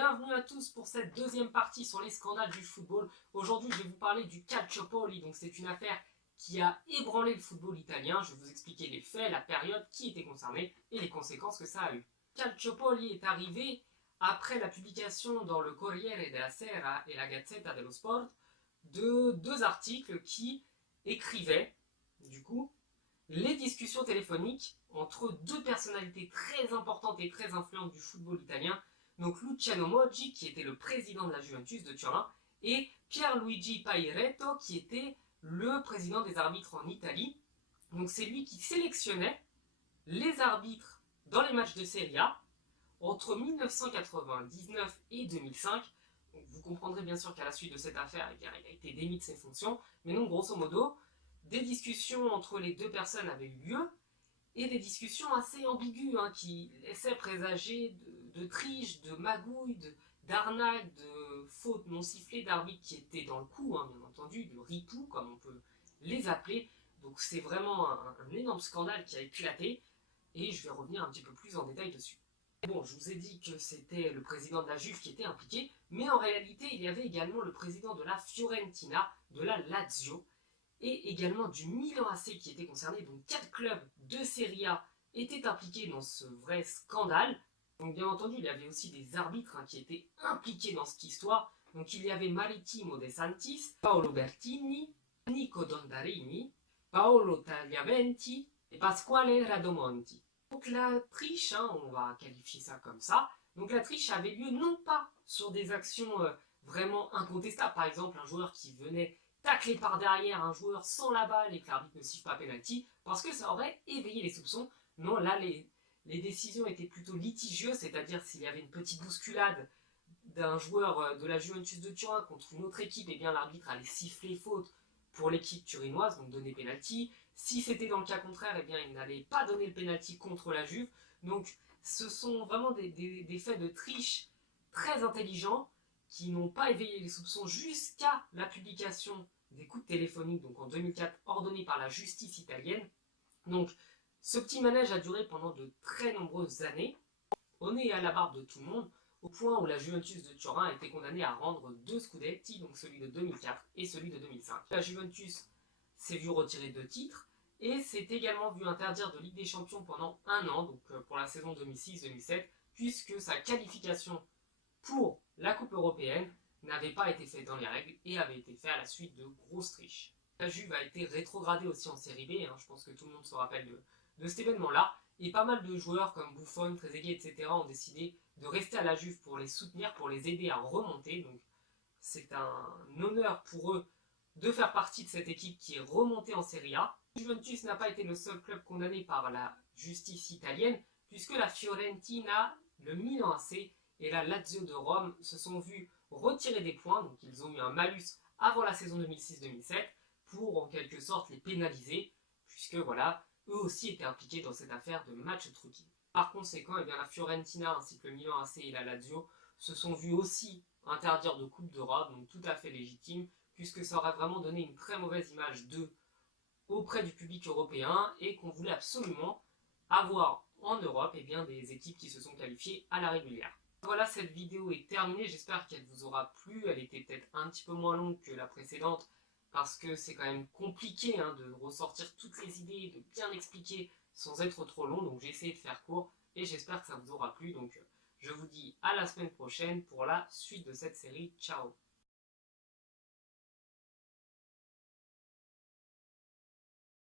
Bienvenue à tous pour cette deuxième partie sur les scandales du football. Aujourd'hui, je vais vous parler du Calciopoli. Donc, c'est une affaire qui a ébranlé le football italien. Je vais vous expliquer les faits, la période, qui était concerné et les conséquences que ça a eu. Calciopoli est arrivé après la publication dans le Corriere della Sera et la Gazzetta dello Sport de deux articles qui écrivaient, du coup, les discussions téléphoniques entre deux personnalités très importantes et très influentes du football italien, donc Luciano Moggi, qui était le président de la Juventus de Turin, et Pierluigi Pairetto, qui était le président des arbitres en Italie. Donc c'est lui qui sélectionnait les arbitres dans les matchs de Serie A entre 1999 et 2005. Donc vous comprendrez bien sûr qu'à la suite de cette affaire, il a été démis de ses fonctions, mais donc grosso modo, des discussions entre les deux personnes avaient eu lieu, et des discussions assez ambiguës qui laissaient présager de triche, de magouille, d'arnaque, de fautes non sifflées d'arbitres qui étaient dans le coup, bien entendu, de ripoux, comme on peut les appeler. Donc c'est vraiment un énorme scandale qui a éclaté, et je vais revenir un petit peu plus en détail dessus. Bon, je vous ai dit que c'était le président de la Juve qui était impliqué, mais en réalité, il y avait également le président de la Fiorentina, de la Lazio, et également du Milan AC qui était concerné. Donc 4 clubs de Serie A étaient impliqués dans ce vrai scandale. Donc bien entendu, il y avait aussi des arbitres qui étaient impliqués dans cette histoire. Donc il y avait Marittimo De Santis, Paolo Bertini, Nico Dondarini, Paolo Tagliaventi et Pasquale Radomonti. Donc la triche, on va qualifier ça comme ça, donc la triche avait lieu non pas sur des actions vraiment incontestables, par exemple un joueur qui venait tacler par derrière un joueur sans la balle et que l'arbitre ne siffle pas penalty, parce que ça aurait éveillé les soupçons. Non, là les décisions étaient plutôt litigieuses, c'est-à-dire s'il y avait une petite bousculade d'un joueur de la Juventus de Turin contre une autre équipe, et bien l'arbitre allait siffler faute pour l'équipe turinoise, donc donner penalty. Si c'était dans le cas contraire, et bien il n'allait pas donner le penalty contre la Juve. Donc ce sont vraiment des faits de triche très intelligents qui n'ont pas éveillé les soupçons jusqu'à la publication des coups de téléphonique, donc en 2004, ordonnés par la justice italienne. Donc ce petit manège a duré pendant de très nombreuses années, au nez et à la barbe de tout le monde, au point où la Juventus de Turin a été condamnée à rendre 2 scudetti, donc celui de 2004 et celui de 2005. La Juventus s'est vue retirer 2 titres, et s'est également vu interdire de Ligue des Champions pendant 1 an, donc pour la saison 2006-2007, puisque sa qualification pour la Coupe européenne n'avait pas été faite dans les règles et avait été faite à la suite de grosses triches. La Juve a été rétrogradée aussi en Série B, je pense que tout le monde se rappelle de cet événement-là, et pas mal de joueurs comme Buffon, Trezeguet, etc. ont décidé de rester à la Juve pour les soutenir, pour les aider à remonter. Donc c'est un honneur pour eux de faire partie de cette équipe qui est remontée en Serie A. Juventus n'a pas été le seul club condamné par la justice italienne, puisque la Fiorentina, le Milan AC et la Lazio de Rome se sont vus retirer des points, donc ils ont eu un malus avant la saison 2006-2007 pour en quelque sorte les pénaliser, puisque voilà, eux aussi étaient impliqués dans cette affaire de match truqué. Par conséquent, la Fiorentina ainsi que le Milan AC et la Lazio se sont vus aussi interdire de Coupe d'Europe, donc tout à fait légitime, puisque ça aurait vraiment donné une très mauvaise image d'eux auprès du public européen et qu'on voulait absolument avoir en Europe des équipes qui se sont qualifiées à la régulière. Voilà, cette vidéo est terminée, j'espère qu'elle vous aura plu. Elle était peut-être un petit peu moins longue que la précédente parce que c'est quand même compliqué de ressortir toutes les idées, de bien expliquer sans être trop long, donc j'ai essayé de faire court et j'espère que ça vous aura plu. Donc je vous dis à la semaine prochaine pour la suite de cette série. Ciao!